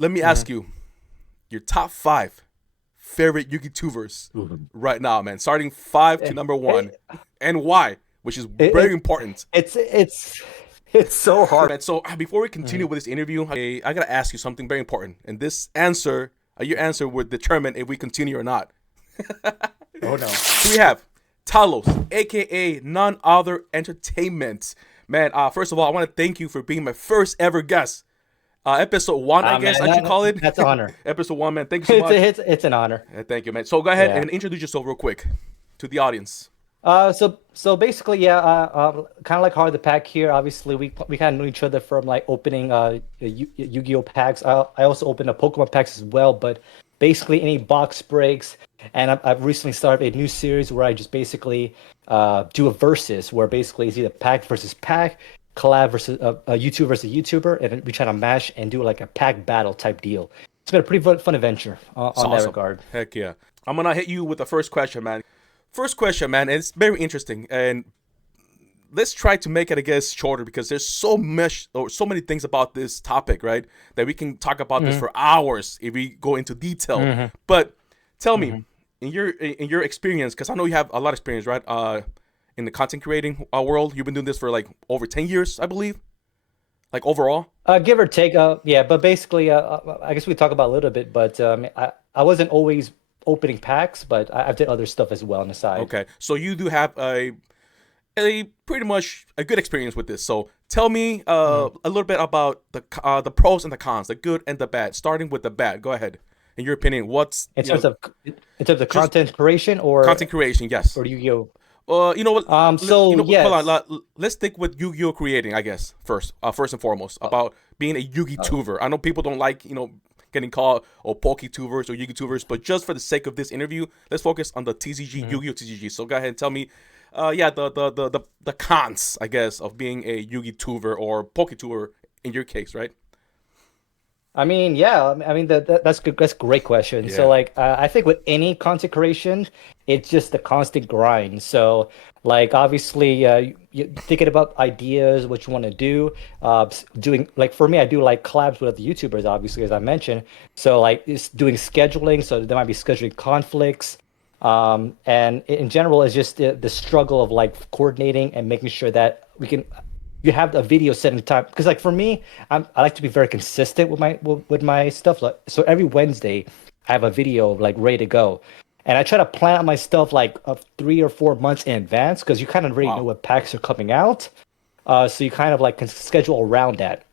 let me ask you your top 5 favorite YugiTubers right now, man. Starting 5 to number 1, and why, which is very important. It's so hard. Man, so before we continue with this interview, I gotta ask you something very important, and this answer, your answer, would determine if we continue or not. Oh no! So we have Talos, aka Nonother Entertainment. Man, first of all, I want to thank you for being my first ever guest. Episode 1, I guess I should call it. That's an honor. Episode 1, man. Thank you so much. It's an honor. Thank you, man. So go ahead and introduce yourself real quick to the audience. So basically, kind of like Hard the Pack here. Obviously, we kind of know each other from like opening Yu-Gi-Oh packs. I also opened up Pokemon packs as well. But basically, any box breaks, and I've recently started a new series where I just basically do a versus, where basically it's either pack versus pack, collab versus YouTuber versus YouTuber, and we try to mash and do like a pack battle type deal. It's been a pretty fun adventure on that regard. Heck yeah! I'm gonna hit you with the first question, man. First question, man, and it's very interesting, and let's try to make it, I guess, shorter because there's so many things about this topic, right? That we can talk about this for hours if we go into detail. But tell me, in your experience, because I know you have a lot of experience, right? In the content creating world, you've been doing this for like over 10 years, I believe, like overall. Give or take, yeah. But basically, I guess we talk about a little bit, but I wasn't always opening packs, but I've did other stuff as well on the side. Okay, so you do have a pretty much a good experience with this. So tell me a little bit about the pros and the cons, the good and the bad. Starting with the bad, go ahead. In your opinion, what's in terms of content creation or content creation? Yes. Or Yu-Gi-Oh. You know what? Yes. Hold on. Let's stick with Yu-Gi-Oh creating, I guess. First and foremost, about being a YugiTuber. I know people don't like getting called PokeTubers or YugiTubers, but just for the sake of this interview, let's focus on the TCG, Yu-Gi-Oh TCG. So go ahead and tell me, the cons, I guess, of being a YugiTuber or PokeTuber in your case, right? I mean, yeah. I mean, that's good. That's a great question. Yeah. So, like, I think with any content creation, it's just a constant grind. So, like, obviously, you're thinking about ideas, what you want to do. Doing, like, for me, I do like collabs with other YouTubers, obviously, as I mentioned. So, like, it's doing scheduling. So there might be scheduling conflicts. And in general, it's just the struggle of like coordinating and making sure that you have a video set in time. Because like for me, I like to be very consistent with my stuff. Like, so every Wednesday, I have a video like ready to go, and I try to plan out my stuff like 3 or 4 months in advance because you kind of already know what packs are coming out. So you kind of like can schedule around that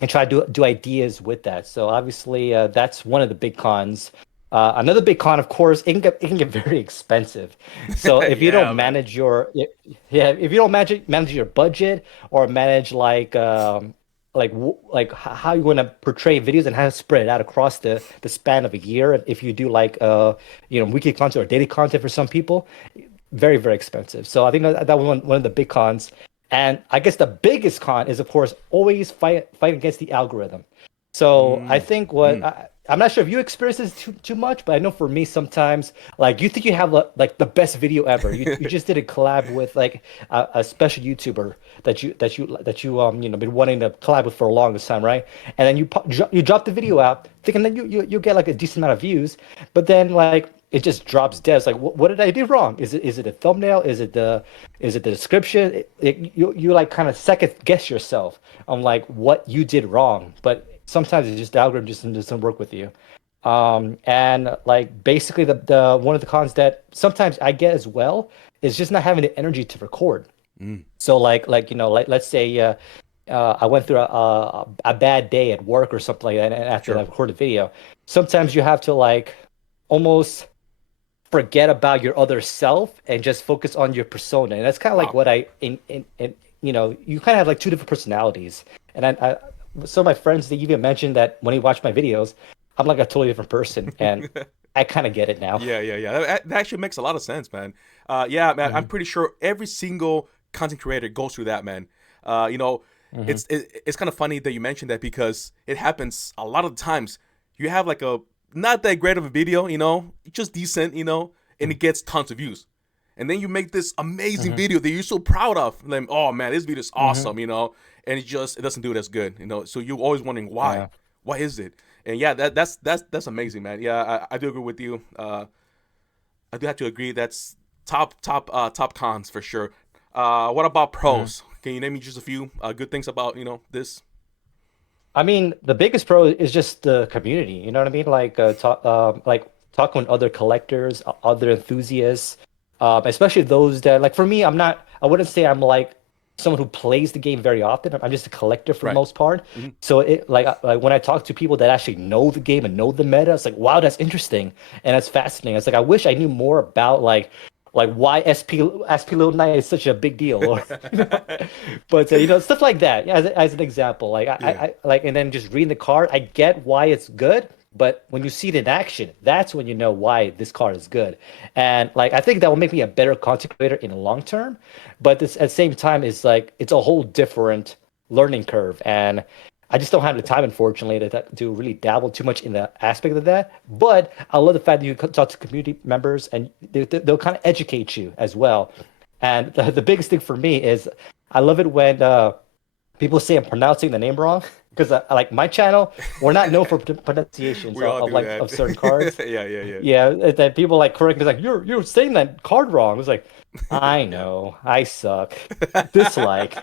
and try to do ideas with that. So obviously, that's one of the big cons. Another big con, of course, it can get very expensive. So if you don't manage if you don't manage your budget or manage how you want to portray videos and how to spread it out across the span of a year. If you do like weekly content or daily content for some people, very, very expensive. So I think that was one of the big cons. And I guess the biggest con is, of course, always fight against the algorithm. So I think I'm not sure if you experience this too much, but I know for me sometimes, like you think you have like the best video ever. You just did a collab with like a special YouTuber that you been wanting to collab with for a longest time, right? And then you drop the video out, thinking that you get like a decent amount of views, but then like it just drops dead. It's like, what did I do wrong? Is it a thumbnail? Is it the description? You like kind of second guess yourself on like what you did wrong, but sometimes it's just the algorithm just doesn't work with you. And like basically the one of the cons that sometimes I get as well is just not having the energy to record. So like let's say I went through a bad day at work or something like that, and after I recorded the video, sometimes you have to like almost forget about your other self and just focus on your persona. And that's kind of like what you kind of have like two different personalities. And I some of my friends, they even mentioned that when they watch my videos, I'm like a totally different person, and I kind of get it now. Yeah. That actually makes a lot of sense, man. Man, I'm pretty sure every single content creator goes through that, man. It's kind of funny that you mentioned that because it happens a lot of times. You have like a not that great of a video, just decent, and it gets tons of views. And then you make this amazing video that you're so proud of. Like, oh man, this video is awesome, and it doesn't do it as good, So you're always wondering why. Yeah. Why is it? And yeah, that's amazing, man. Yeah, I do agree with you. I do have to agree that's top cons for sure. What about Mhm. pros? Can you name me just a few good things about this? I mean, the biggest pro is just the community. You know what I mean? Like talking with other collectors, other enthusiasts, especially those that like. For me, I wouldn't say I'm like someone who plays the game very often. I'm just a collector for the Right. most part. Hmm. So like when I talk to people that actually know the game and know the meta, it's like wow, that's interesting and that's fascinating. It's like I wish I knew more about like why SP Little Knight is such a big deal, or you know, but stuff like that. Yeah, as an example, like Yeah. I like, and then just reading the card, I get why it's good, but when you see it in action, that's when you know why this card is good. And like I think that will make me a better content creator in the long term. But this at the same time is like it's a whole different learning curve, and I just don't have the time, unfortunately, to really dabble too much in the aspect of that. But I love the fact that you can talk to community members and they'll kind of educate you as well. And the biggest thing for me is I love it when people say I'm pronouncing the name wrong because like my channel, we're not known for pronunciations We all of do like that. of certain cards. Yeah, yeah, yeah. Yeah, that people like correct me like you're saying that card wrong. It's like I Yeah. know, I suck. Dislike.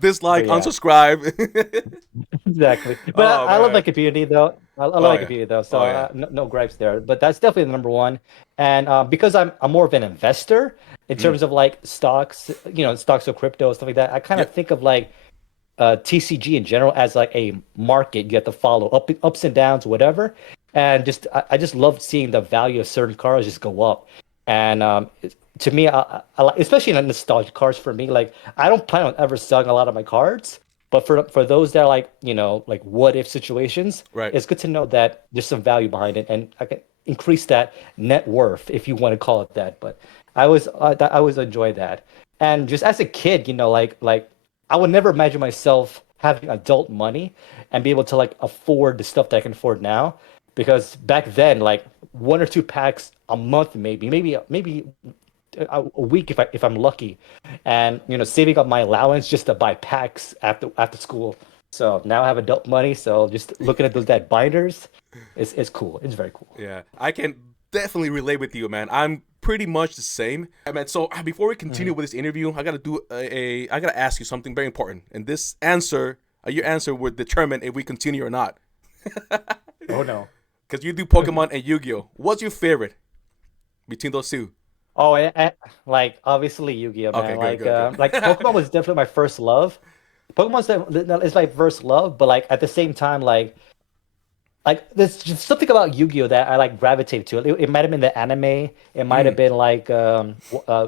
Dislike, But yeah. unsubscribe. Exactly. But Oh I love my man. community though. I love Oh my yeah. community though. So Oh yeah. no gripes there. But that's definitely the number one. And because I'm more of an investor in Mm. terms of like stocks, stocks or crypto stuff like that. I kind Yeah. of think of like TCG in general as like a market you have to follow ups and downs, whatever. And I just love seeing the value of certain cards just go up. And to me, I like, especially in the nostalgia cards for me, like I don't plan on ever selling a lot of my cards. But for those that are like, like what if situations, Right. it's good to know that there's some value behind it and I can increase that net worth if you want to call it that. But I always enjoy that. And just as a kid, like I would never imagine myself having adult money and be able to like afford the stuff that I can afford now. Because back then, like one or two packs a month, maybe a week if I'm lucky, and saving up my allowance just to buy packs after school. So now I have adult money, so just looking at those that binders is cool. It's very cool. Yeah. I can definitely relate with you, man. I'm pretty much the same. Man, so before we continue Mhm. with this interview, I gotta do I gotta ask you something very important. And this answer, your answer would determine if we continue or not. Oh no. Because you do Pokemon and Yu-Gi-Oh. What's your favorite between those two? Oh, like obviously Yu-Gi-Oh, Okay, man. good, good, good. Like Pokemon was definitely my first love. Is my first love, but like at the same time, like there's just something about Yu-Gi-Oh that I like gravitated to. It might have been the anime. It might have Mm, been like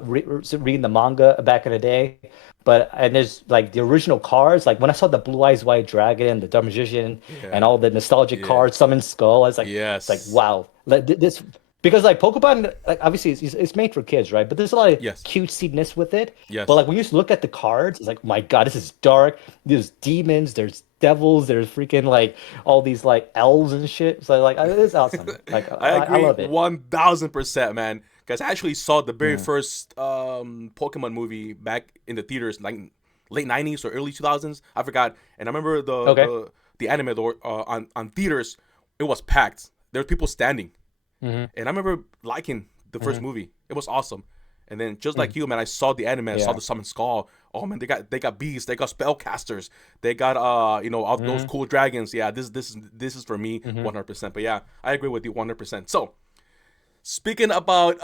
reading the manga back in the day. But and there's like the original cards. Like when I saw the Blue Eyes White Dragon, the Dumb Magician, and yeah, all the nostalgic yeah, cards, Summon Skull. I was like, it's like yes, wow. Like this because like Pokemon, like obviously it's made for kids, right? But there's a lot of yes, cutesiness with it. But yes. like when you just look at the cards, it's like, my God, this is dark. There's demons, there's devils, there's freaking like all these like elves and shit. So like it's awesome. Like I I agree love it. 1000%, man. Because I actually saw the very Mm. first Pokemon movie back in the theaters, like late '90s or early 2000s. I forgot. And I remember Okay. the anime on theaters. It was packed. There were people standing, Hmm. and I remember liking the first Hmm. movie. It was awesome. And then just like Mm. you, man, I saw the anime. I saw Yeah. the Summon Skull. Oh man, they got beasts. They got spellcasters. They got all those Hmm. cool dragons. Yeah, this is for me Hmm. 100%. But yeah, I agree with you 100%. So speaking about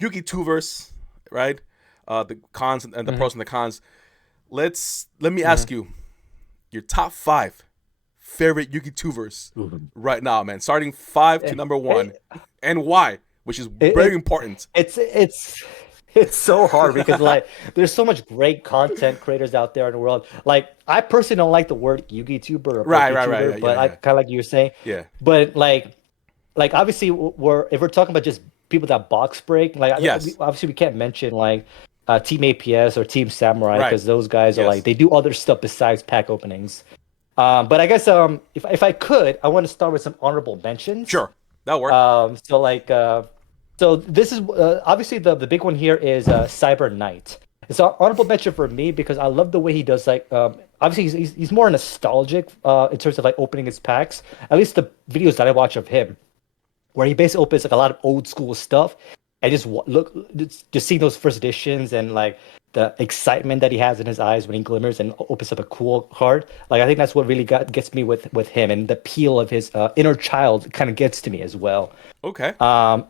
YugiTubers, right? The cons and the Hmm. pros and the cons. Let me Hmm. ask you your top five favorite YugiTubers right now, man. Starting five to It, number one, it, and why, which is very it, important. it's it's so hard because like there's so much great content creators out there in the world. Like I personally don't like the word YugiTuber or Right. PokeTuber, Yeah, yeah, but I yeah, kind of like you were saying. yeah. But like obviously we're if we're talking about just people that box break, like Yes. obviously we can't mention like Team APS or Team Samurai Right. because those guys are like Yes. they do other stuff besides pack openings. But I guess if I could, I want to start with some honorable mentions. Sure. That'll work. So this is obviously the big one here is Cyber Knight. It's an honorable mention for me because I love the way he does like obviously he's more nostalgic in terms of like opening his packs. At least the videos that I watch of him, where he basically opens like a lot of old school stuff, and just look, just seeing those first editions and like the excitement that he has in his eyes when he glimmers and opens up a cool card. Like I think that's what really gets me with him, and the appeal of his inner child kind of gets to me as well. Okay.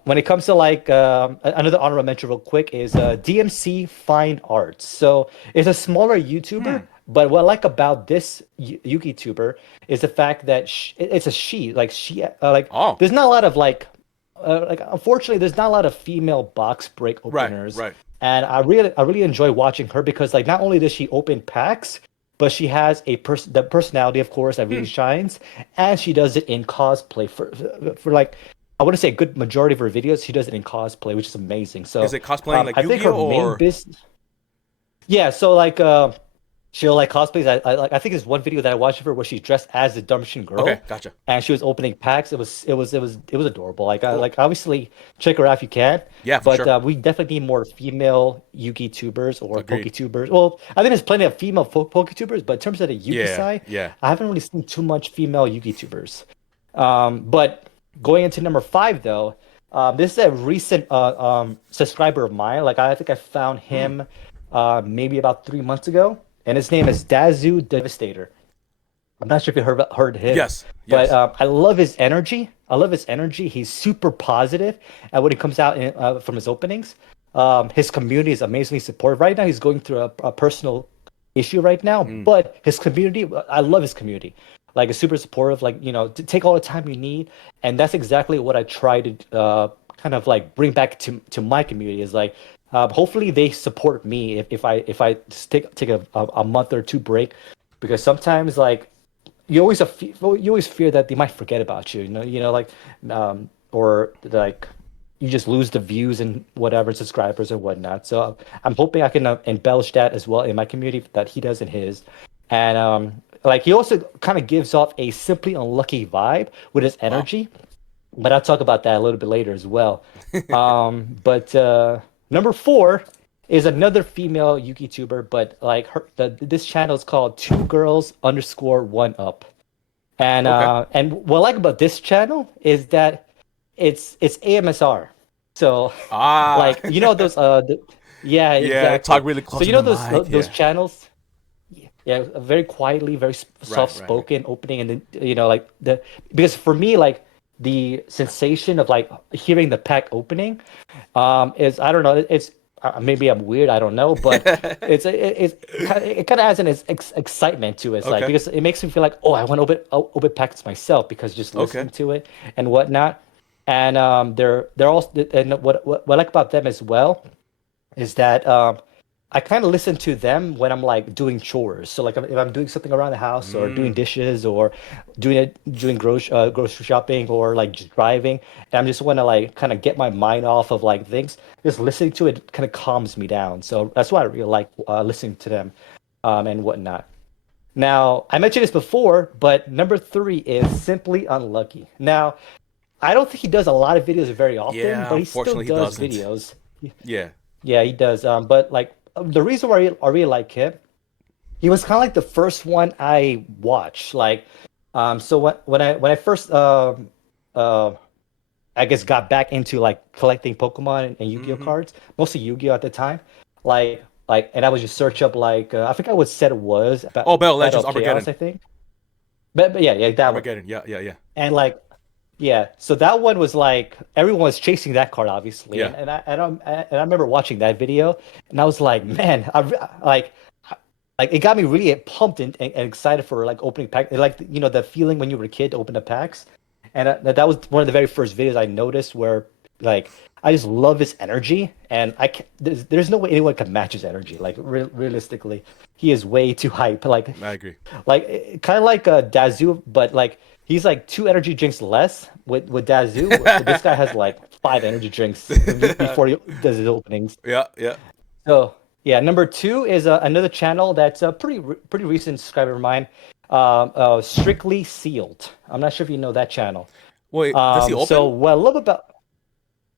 When it comes to like another honorable mention, real quick, is DMC Fine Arts. So it's a smaller YouTuber, but what I like about this YugiTuber is the fact that it's a she. Like Oh. there's not a lot of like unfortunately there's not a lot of female box break Right. openers, Right. and I really enjoy watching her because like not only does she open packs, but she has the personality, of course, that really shines, and she does it in cosplay for like I want to say a good majority of her videos. She does it in cosplay, which is amazing. So Is it cosplaying like I think her Yu-Gi-Oh main or? business, yeah. So like she'll like cosplays. I think there's one video that I watched of her where she's dressed as the Darmstadt Okay, girl, gotcha. and she was opening packs. It was adorable. Cool. Like obviously check her out if you can. Yeah, for But sure. we definitely need more female Yugi tubers or Agreed. Poketubers. Well, I think there's plenty of female Poketubers, but in terms of the Yugi Yeah. side, Yeah. I haven't really seen too much female Yugi tubers. But going into number five though, this is a recent subscriber of mine. Like I think I found him maybe about 3 months ago, and his name is Dazu Devastator. I'm not sure if you heard him, Yes. but Yes. I love his energy. I love his energy. He's super positive, and when it comes out from his openings, his community is amazingly supportive. Right now, he's going through a personal issue right now, but his community, I love his community. Like, it's super supportive. Like, to take all the time you need, and that's exactly what I try to kind of like bring back to my community. Is like, hopefully they support me if I just take a month or two break, because sometimes like you always fear that they might forget about you, like or like you just lose the views and whatever subscribers and whatnot. So I'm hoping I can embellish that as well in my community that he does in his, and like he also kind of gives off a simply unlucky vibe with his Wow. energy, but I'll talk about that a little bit later as well. But number four is another female YouTuber, but like this channel is called Two Girls underscore One Up. Okay. And what I like about this channel is that it's AMSR. So Ah. like those yeah, Yeah. Talk exactly. really So close to the mic. those Yeah. channels, yeah, very quietly, very Right. soft Right. Right. spoken opening, and then like because for me like the sensation of like hearing the pack opening is, I don't know, it's maybe I'm weird, I don't know, but it kind of adds an excitement to it. It's like, Okay. because it makes me feel like, oh, I want to open packs myself, because just Okay. listening to it and whatnot. And they're also, and what I like about them as well is that I kind of listen to them when I'm like doing chores. So like if I'm doing something around the house or doing Mm. dishes or doing grocery shopping or like just driving, and I'm just want to like kind of get my mind off of like things. Just listening to it kind of calms me down. So that's why I really like listening to them and whatnot. Now, I mentioned this before, but number three is Simply Unlucky. Now, I don't think he does a lot of videos very often, Yeah. but he still Unfortunately, he does doesn't. videos. Yeah. Yeah, he does. But like the reason why I really like him, he was kind of like the first one I watched. Like, so when I first uh I guess got back into like collecting Pokemon and Yu-Gi-Oh Hmm. cards, mostly Yu-Gi-Oh at the time, and I would just search up like I forgot what set it was, Oh, Battle Battle Legends of Chaos, Armageddon. I think. But yeah, that one. Armageddon. Yeah. Yeah. Yeah. And like, yeah, so that one was like everyone was chasing that card, obviously, Yeah. and I remember watching that video, and I was like, man, like it got me really pumped and excited for like opening pack, like the feeling when you were a kid to open the packs, and that was one of the very first videos I noticed where like I just love his energy, and there's no way anyone can match his energy. Like realistically, he is way too hype. I agree. Like kind of like Dazu, but like he's like two energy drinks less with Dazu. This guy has like five energy drinks before he does his openings. Yeah. Yeah. So yeah, number two is another channel that's a pretty recent subscriber of mine, Strictly Sealed. I'm not sure if you know that channel. Wait. Does he So open? what I love about,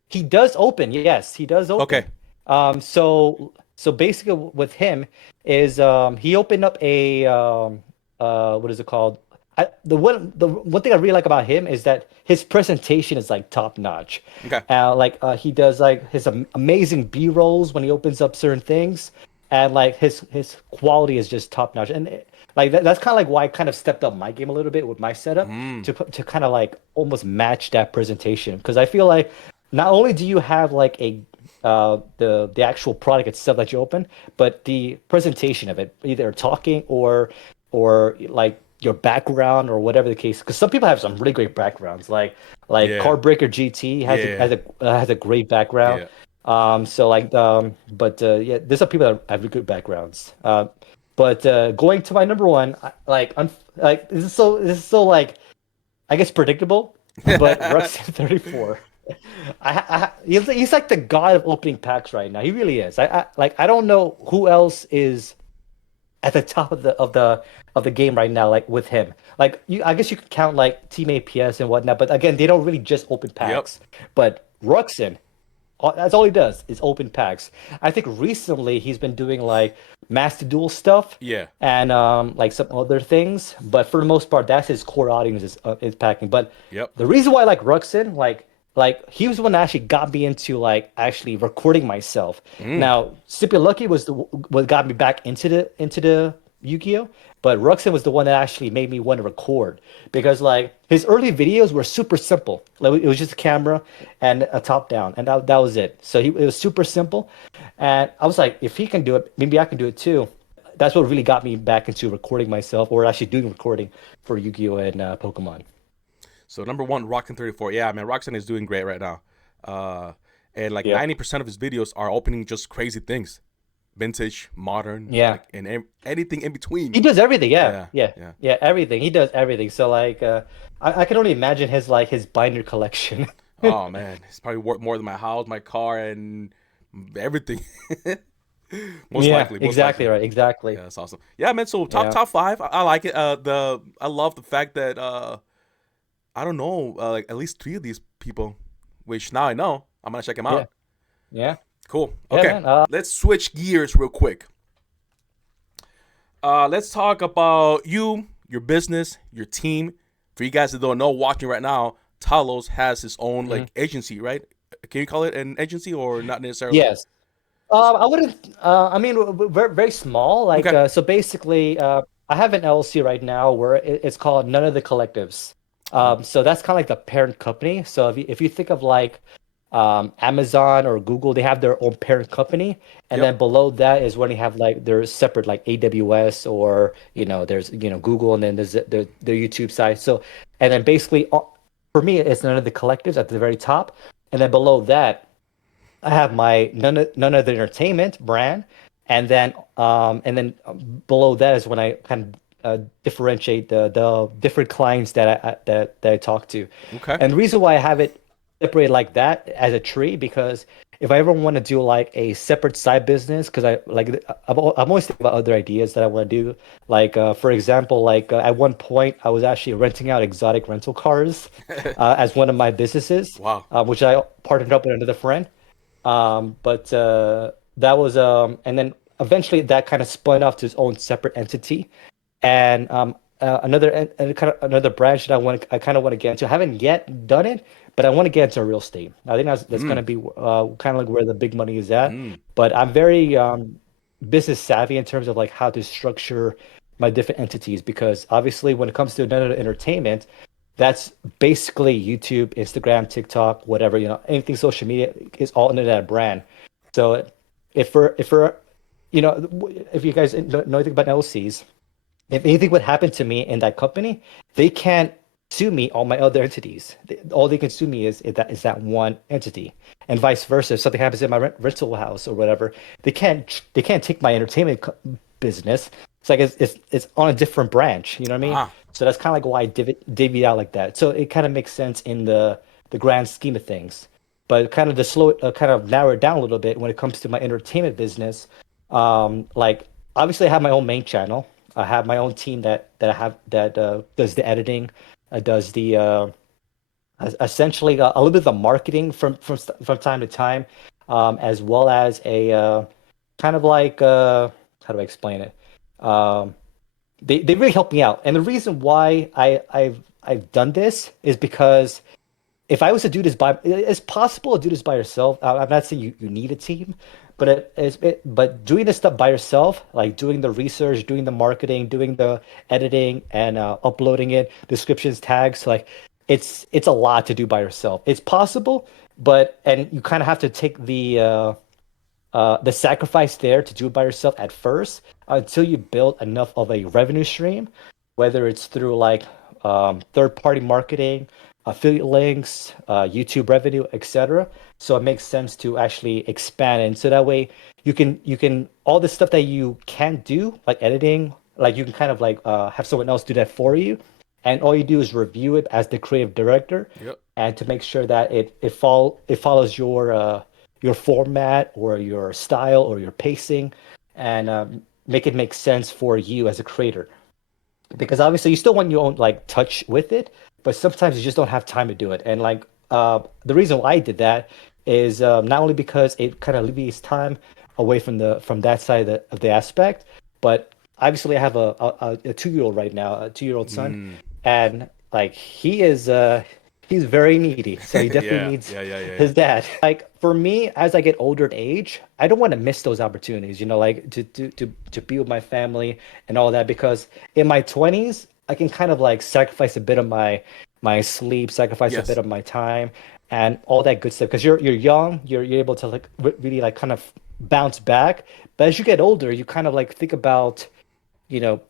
he does open, yes, he does Okay. open. So So basically, with him is he opened up a what is it called? The one thing I really like about him is that his presentation is like top notch. Okay. He does like his amazing B-rolls when he opens up certain things, and like his quality is just top notch. And that's kind of like why I kind of stepped up my game a little bit with my setup Mm. to kind of like almost match that presentation, because I feel like not only do you have like a the actual product itself that you open, but the presentation of it, either talking or like your background or whatever the case. Because some people have some really great backgrounds, like Yeah. Cardbreaker GT Yeah. has a great background. Yeah. Yeah, there's some people that have good backgrounds. But going to my number one, like this is so like I guess predictable, but Ruxin 34. He's like the god of opening packs right now. He really is. I don't know who else is at the top of the game right now, like with him. Like I guess you could count like Team APS and whatnot, but again, they don't really just open Yep. packs. But Ruxin, that's all he does is open packs. I think recently he's been doing like Master Duel stuff Yeah. and like some other things, but for the most part, that's his core audience is packing. But Yep. the reason why I like Ruxin, like he was the one that actually got me into like actually recording myself. Mm. Now, Sippy Lucky was what got me back into the Yu-Gi-Oh! But Ruxin was the one that actually made me want to record because like his early videos were super simple. Like it was just a camera and a top down, and that was it. So it was super simple, and I was like, if he can do it, maybe I can do it too. That's what really got me back into recording myself, or actually doing recording for Yu-Gi-Oh! And Pokemon. So number one, Roxanne 34. Yeah, man, Roxanne is doing great right now. Uh, and like Yep. 90% of his videos are opening just crazy things, vintage, modern, Yeah. like and anything in between. He does everything, yeah, Yeah, yeah, yeah. yeah, everything. He does everything. So like, I can only imagine his binder collection. Oh man, it's probably worth more than my house, my car, and everything. Most Yeah, likely, most exactly likely. right, exactly. Yeah, that's awesome. Yeah, man. So Yeah, top five, I like it. I love the fact that I don't know, like at least three of these people, which now I know. I'm gonna check them yeah, out. yeah, Cool. yeah, Okay, man. let's switch gears real quick. Let's talk about you, your business, your team. For you guys that don't know, watching right now, Talos has his own Mhm. like agency, right? Can you call it an agency or not necessarily? Yes. I wouldn't. I mean, very very small. Okay. So basically, I have an LLC right now where it's called None of the Collectives. Oh. So that's kind of like the parent company. So if you think of like Amazon or Google, they have their own parent company, and Yep. then below that is when you have like there's separate like AWS or there's Google, and then there's the YouTube side. So and then basically for me, it's None of the Collectives at the very top, and then below that. I have my Nonother Entertainment brand, and then below that is when I kind of differentiate the different clients that I talk to. Okay. And the reason why I have it separated like that as a tree, because if I ever want to do like a separate side business, because I'm always thinking about other ideas that I want to do. Like for example, at one point I was actually renting out exotic rental cars as one of my businesses, Wow. which I partnered up with another friend. But that was and then eventually that kind of spun off to its own separate entity. And and kind of another branch that I kind of want to get into. I haven't yet done it, but I want to get into real estate. I think that's going Mm. to be kind of like where the big money is at. Mm. But I'm very business savvy in terms of like how to structure my different entities, because obviously when it comes to another entertainment, that's basically YouTube, Instagram, TikTok, whatever, anything social media is all under that brand. So if we're if you guys know anything about LCs, if anything would happen to me in that company, they can't sue me all my other entities. All they can sue me is that one entity, and vice versa. If something happens in my rental house or whatever, they can't take my entertainment business. It's like it's on a different branch. You know what I mean? Ah. So that's kind of like why I divvied out like that. So it kind of makes sense in the grand scheme of things. But kind of to slow it, kind of narrow it down a little bit when it comes to my entertainment business. Like obviously I have my own main channel. I have my own team that I have that does the editing, does the essentially a little bit of the marketing from time to time, as well as kind of like how do I explain it? Um, they really helped me out, and the reason why I've done this is because if I was to do this by, it's possible to do this by yourself. I'm not saying you need a team, but but doing this stuff by yourself, like doing the research, doing the marketing, doing the editing, and uploading it, descriptions, tags, like it's a lot to do by yourself. It's possible, but and you kind of have to take the sacrifice there to do it by yourself at first until you build enough of a revenue stream, whether it's through like third-party marketing, affiliate links, YouTube revenue, etc. So it makes sense to actually expand, and so that way you can all the stuff that you can't do, like editing, like you can kind of like have someone else do that for you, and all you do is review it as the creative director, Yep. and to make sure that it follows your format or your style or your pacing, and make it make sense for you as a creator. Because obviously you still want your own like touch with it, but sometimes you just don't have time to do it. And like the reason why I did that is not only because it kind of alleviates time away from the from that side of the aspect, but obviously I have a 2-year-old right now, a 2-year-old son, Mm. and like he's very needy, so he definitely Yeah, needs yeah, yeah, yeah, yeah. his dad. Like for me, as I get older in age, I don't want to miss those opportunities, like to be with my family and all that, because in my 20s, I can kind of like sacrifice a bit of my sleep, sacrifice a bit Yes. of my time and all that good stuff, because you're young, you're able to like really like kind of bounce back. But as you get older, you kind of like think about, you know,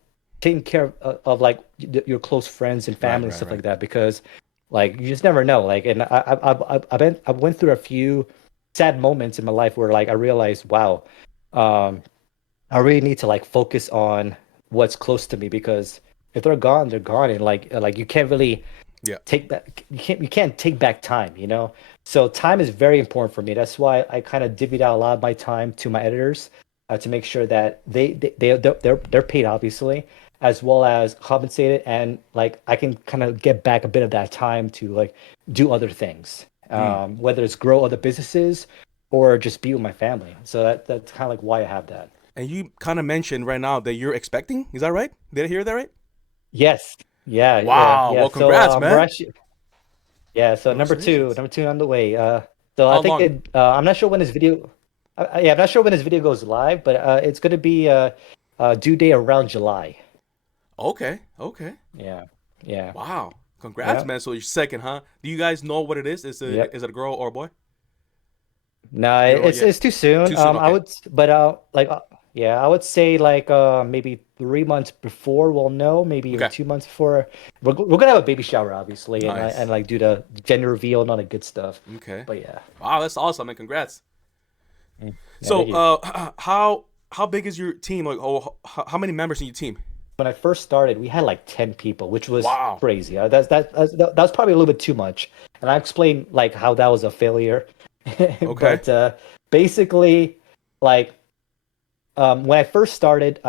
taking care of like your close friends and Right, family and right, stuff right. like that, because like you just never know. Like, and I went through a few sad moments in my life where like I realized, wow, um, I really need to like focus on what's close to me, because if they're gone, they're gone, and like you can't really Yeah. take back you can't take back time. So time is very important for me. That's why I kind of divvied out a lot of my time to my editors, to make sure that they're paid, obviously, as well as compensated, and like I can kind of get back a bit of that time to like do other things, Mm. whether it's grow other businesses or just be with my family. So that's kind of like why I have that. And you kind of mentioned right now that you're expecting. Is that right? Did I hear that right? Yes. Yeah, yeah, Wow. yeah. Well, So congrats, we're man. actually, yeah, so number two, Congratulations. number two on the way. So I How think long? I'm not sure when this video, yeah, I'm not sure when this video goes live, but it's gonna be due date around July. Okay. Okay. Yeah, yeah, Wow. Congrats, yeah, man. So you're second, huh? Do you guys know what it is? yep. Is it a girl or a boy? No, You don't know it's yet. it's too soon. Too soon. I Okay. would, but yeah, I would say like maybe 3 months before we'll know, maybe even Okay. 2 months before. We're gonna have a baby shower, obviously, and Nice. like do the gender reveal and all the good stuff. Okay. But yeah, Wow, that's awesome, man. Congrats. yeah, So, thank you. how big is your team? Like, oh, how many members in your team? When I first started, we had like 10 people, which was Wow. crazy. That was probably a little bit too much. And I explained like how that was a failure. Okay. But basically, like when I first started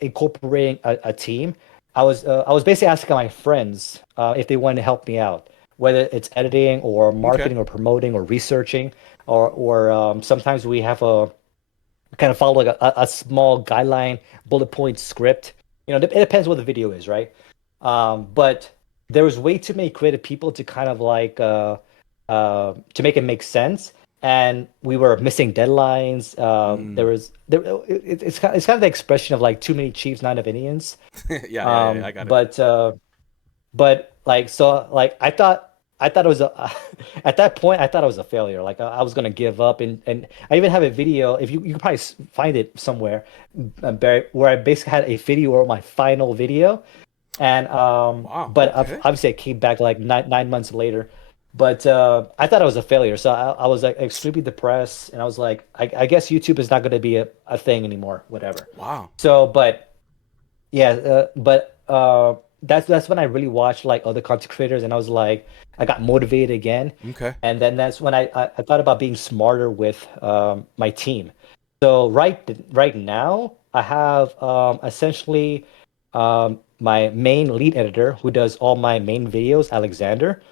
incorporating a team, I was basically asking my friends if they wanted to help me out, whether it's editing or Okay. marketing or promoting or researching, or sometimes we have a kind of follow like a small guideline bullet point script. It depends what the video is, right? But there was way too many creative people to kind of like to make it make sense, and we were missing deadlines. There Mm. was there it's kind of the expression of like too many Chiefs, not enough Indians. Yeah, yeah, yeah, yeah. I got it. But like so like I thought it was a at that point I thought it was a failure. Like I was gonna give up, and I even have a video. If you can probably find it somewhere, where I basically had a video of my final video, and Wow. but Okay. obviously it came back like 9 months later. But I thought it was a failure, so I was like extremely depressed, and I was like, I guess YouTube is not going to be a thing anymore, whatever. Wow. So, but yeah, that's when I really watched like other content creators, and I was like, I got motivated again, Okay. and then that's when I thought about being smarter with my team. So right now I have essentially my main lead editor who does all my main videos, Alexander.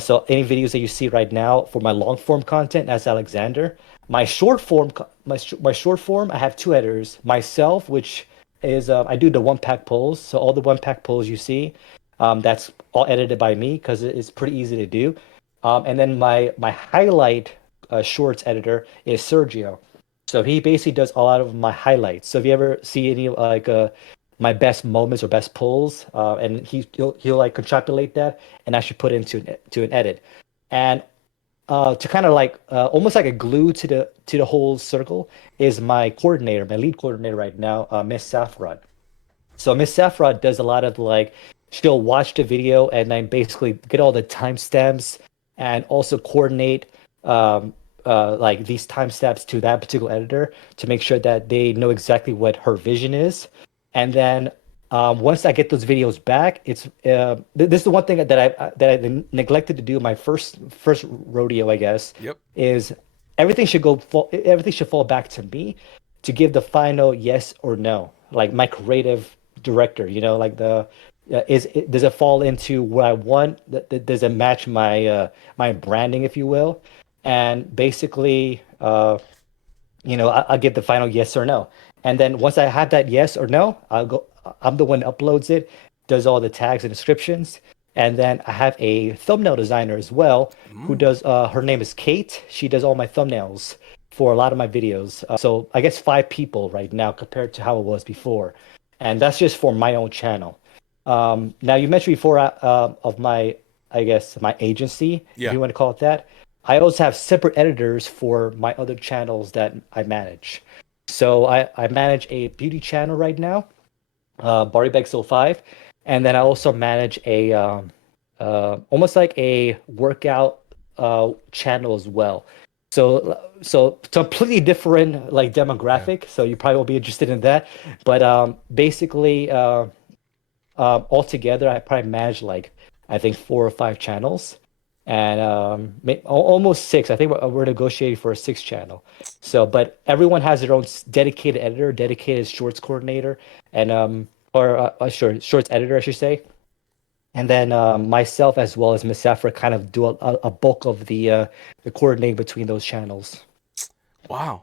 So any videos that you see right now for my long form content, that's Alexander. My short form, my short form, I have two editors. Myself, which is I do the one pack polls. So all the one pack polls you see, that's all edited by me because it's pretty easy to do. And then my highlight shorts editor is Sergio. So he basically does a lot of my highlights. So if you ever see any like my best moments or best pulls, and he'll like contrapolate that and actually put into an edit. And to kind of like almost like a glue to the whole circle is my coordinator, my lead coordinator right now, Miss Safran. So Miss Safran does a lot of like she'll watch the video and then basically get all the timestamps and also coordinate like these timestamps to that particular editor to make sure that they know exactly what her vision is. And then once I get those videos back, it's this is the one thing that I neglected to do my first rodeo, I guess, Yep. is everything should fall back to me to give the final yes or no, like my creative director, like the does it fall into what I want? Does it match my branding, if you will? And basically, I'll get the final yes or no. And then once I have that yes or no, I'll go. I'm the one that uploads it, does all the tags and descriptions, and then I have a thumbnail designer as well who Mm. does. Her name is Kate. She does all my thumbnails for a lot of my videos. So I guess five people right now compared to how it was before, and that's just for my own channel. Now you mentioned before of my, I guess my agency, if Yeah. you want to call it that. I also have separate editors for my other channels that I manage. So I manage a beauty channel right now, BarryBag05, and then I also manage a almost like a workout channel as well. So completely different like Yeah. demographic. So you probably won't be interested in that, but basically altogether I probably manage like I think four or five channels and almost six. I think we're negotiating for a six channel. So, but everyone has their own dedicated editor, dedicated shorts coordinator, and sure, shorts editor, I should say. And then myself as well as Miss Safra kind of do a bulk of the coordinating between those channels. Wow.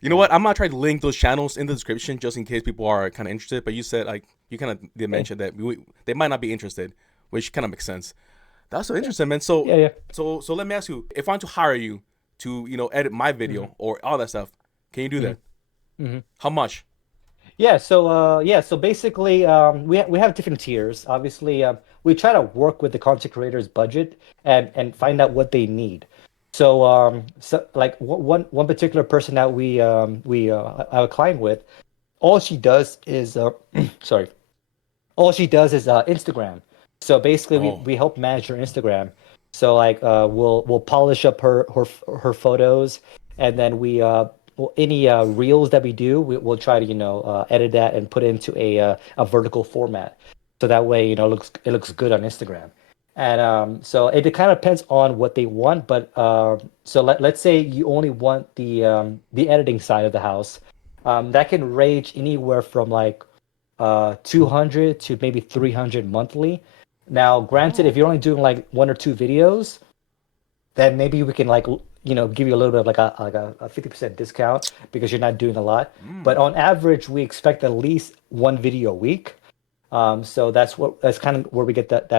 You know what? I'm gonna try to link those channels in the description just in case people are kind of interested. But you said like you kind of did Yeah, mention that they might not be interested, which kind of makes sense. That's so yeah, interesting, man. So, yeah, yeah. so let me ask you: if I want to hire you to, edit my Hmm. video or all that stuff, can you do Hmm. that? Hmm. How much? So basically we have different tiers. Obviously, we try to work with the content creator's budget and find out what they need. So like one particular person that I have a client with, all she does is sorry, all she does is Instagram. So basically, we Oh, we help manage her Instagram. So like we'll polish up her photos, and then any reels that we do, we'll try to edit that and put it into a vertical format. So that way it looks good on Instagram. And so it kind of depends on what they want, but so let's say you only want the editing side of the house. That can range anywhere from like 200 to maybe 300 monthly. Now, granted, if oh, you're only doing like one or two videos, then maybe we can like give you a little bit of like a 50% discount because you're not doing a lot. But mm. on average, we expect at least one video a week. So that's kind of where we get that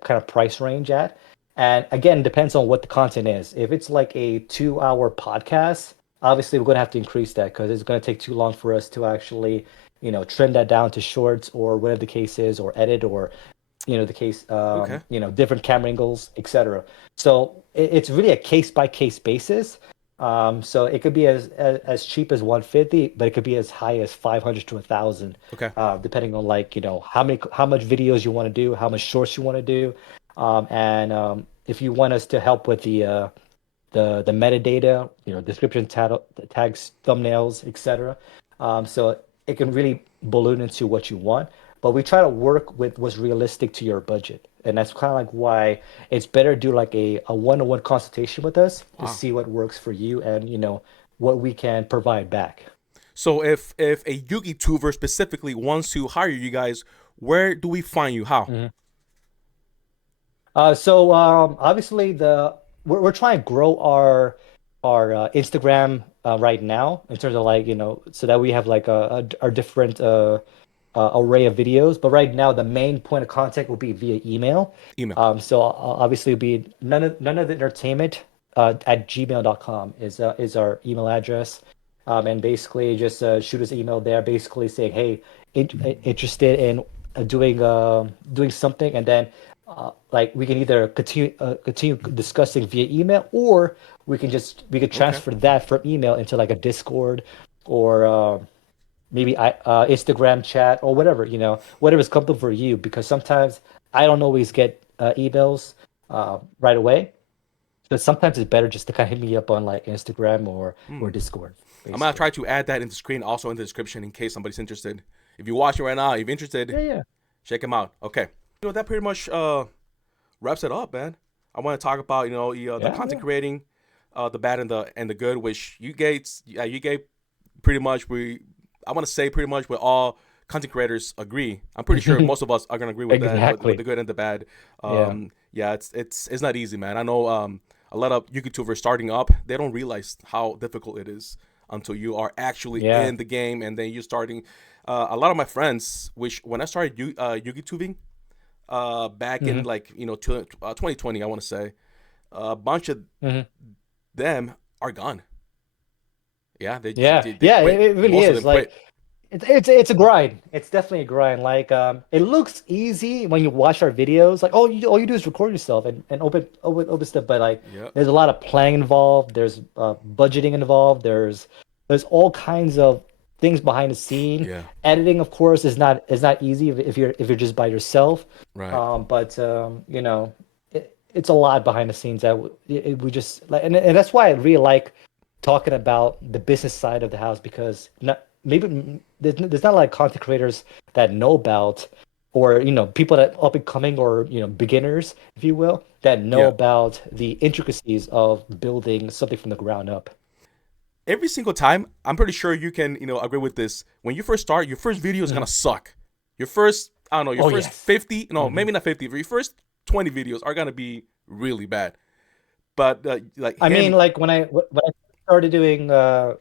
kind of price range at. And again, depends on what the content is. If it's like a 2 hour podcast, obviously we're gonna have to increase that because it's gonna take too long for us to actually, trim that down to shorts or whatever the case is, or edit, or the case, Okay. different camera angles, etc. So it's really a case by case basis. So it could be as cheap as 150, but it could be as high as 500 to 1,000, Okay. depending on like how much videos you want to do, how much shorts you want to do, and if you want us to help with the metadata, description, tags, thumbnails, etc. So it can really balloon into what you want, but we try to work with what's realistic to your budget, and that's kind of like why it's better to do like a one-on-one consultation with us to Wow. see what works for you and what we can provide back. So if a YugiTuber specifically wants to hire you guys, where do we find you? How? Mhm. Obviously we're trying to grow our Instagram right now in terms of like so that we have like our different array of videos. But right now the main point of contact will be via email. Email. Obviously it'll be none of the entertainment at gmail.com is our email address. And basically just shoot us an email there, basically saying, hey, interested in doing something, and then like we can either continue discussing via email, or we could Okay. transfer that from email into like a Discord or maybe Instagram chat or whatever, whatever's comfortable for you. Because sometimes I don't always get emails right away, but sometimes it's better just to kind of hit me up on like Instagram or Hmm. Discord, I'm gonna basically. try to add that in the screen, also in the description, in case somebody's interested. If you're watching right now, if you're interested, Yeah, yeah, check him out. Okay. That pretty much wraps it up, man. I want to talk about the yeah, content yeah. creating, the bad and the good, which you gave pretty much we I want to say pretty much with all content creators agree. I'm pretty sure most of us are gonna agree with that, with the Exactly. good and the bad. Yeah. Yeah, it's not easy, man. I know a lot of YouTubers starting up, they don't realize how difficult it is until you are actually Yeah. in the game and then you're starting. A lot of my friends, which when I started YouTubing, back in Hmm. like 2020, I want to say a bunch of Hmm. them are gone. Yeah, Yeah. they Yeah, quit. it really Most of them is. Like quit. it's a grind. It's definitely a grind. Like it looks easy when you watch our videos. Like all you do is record yourself and open stuff, but like Yep. there's a lot of planning involved, there's budgeting involved, there's all kinds of things behind the scene. Yeah. Editing, of course, is not easy if you're just by yourself. Right. But it's a lot behind the scenes that we just like, and that's why I really like talking about the business side of the house, because not maybe there's not a lot of content creators that know about, or people that up and coming, or beginners, if you will, that know Yeah. about the intricacies of building something from the ground up. Every single time, I'm pretty sure you can agree with this. When you first start, your first video is gonna Mhm. suck. Your first, I don't know, your Oh first yes. 50, no, Hmm. maybe not 50, but your first 20 videos are gonna be really bad. But like I mean, him, like when I started doing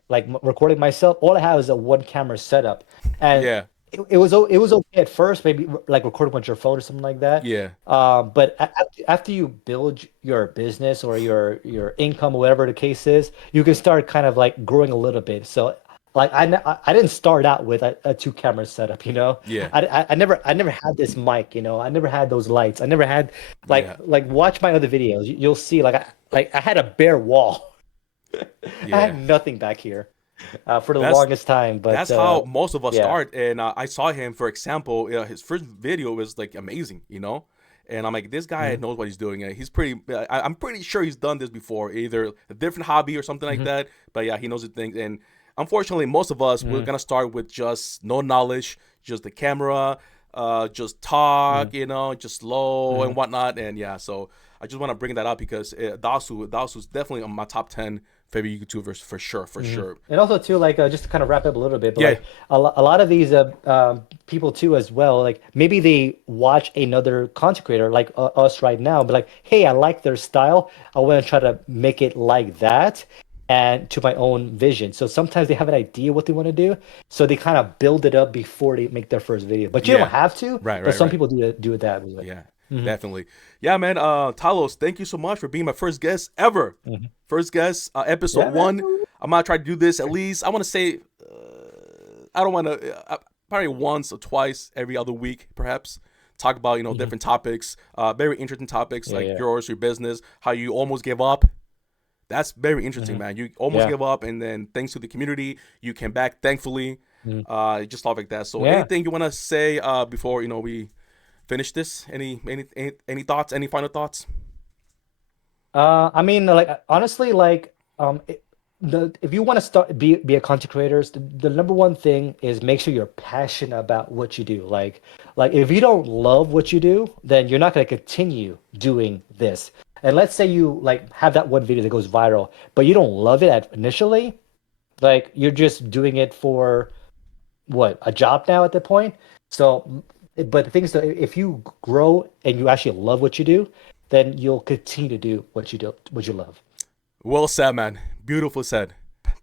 like recording myself, all I have is a one camera setup, and yeah, it was okay at first, maybe like recording with your phone or something like that. yeah, But after you build your business or your income or whatever the case is, you can start kind of like growing a little bit. So like I didn't start out with a two camera setup, yeah, I never had this mic, I never had those lights, I never had yeah, like watch my other videos, you'll see like I had a bare wall. I had yeah. nothing back here for the That's longest time, but that's how most of us yeah. start. And I saw him, for example, his first video was like amazing, And I'm like, this guy Hmm. knows what he's doing. And he's pretty. I'm pretty sure he's done this before, either a different hobby or something like Hmm. that. But yeah, he knows the things. And unfortunately, most of us we're Hmm. gonna start with just no knowledge, just the camera, just Hmm. talk, just slow Hmm. and whatnot. And yeah, so I just want to bring that up because Dasu's definitely on my top 10 favorite YouTubers for sure, for Hmm. sure. And also too, like just to kind of wrap up a little bit, but Yeah, like a lot of these people too as well, like maybe they watch another content creator like us right now, but like, hey, I like their style, I want to try to make it like that and to my own vision. So sometimes they have an idea what they want to do, so they kind of build it up before they make their first video. But you don't yeah. have to, Right, but right, some right. people do it that way. Yeah, Hmm. definitely. Yeah, man. Talos, thank you so much for being my first guest ever. Hmm. First guest, episode Yeah, man. one. I'm gonna try to do this at least. I want to say, I don't want to. Probably once or twice every other week, perhaps. Talk about Hmm. different topics, very interesting topics Yeah, like yeah. yours, your business, how you almost give up. That's very interesting, Hmm. man. You almost Yeah. give up, and then thanks to the community, you came back. Thankfully, Mhm. just stuff like that. So, Yeah. anything you want to say before we finish this? Any thoughts? Any final thoughts? I mean, like honestly, like the if you want to start be a content creator, the number one thing is make sure you're passionate about what you do. Like if you don't love what you do, then you're not going to continue doing this. And let's say you like have that one video that goes viral, but you don't love it at initially, like you're just doing it for what, a job now at that point. So But the thing is that if you grow and you actually love what you do, then you'll continue to do what you do, what you love. Well said, man. Beautiful said.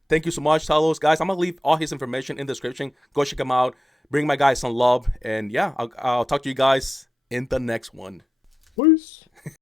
Thank you so much, Talos. Guys, I'm going to leave all his information in the description. Go check him out. Bring my guys some love. And yeah, I'll talk to you guys in the next one. Peace.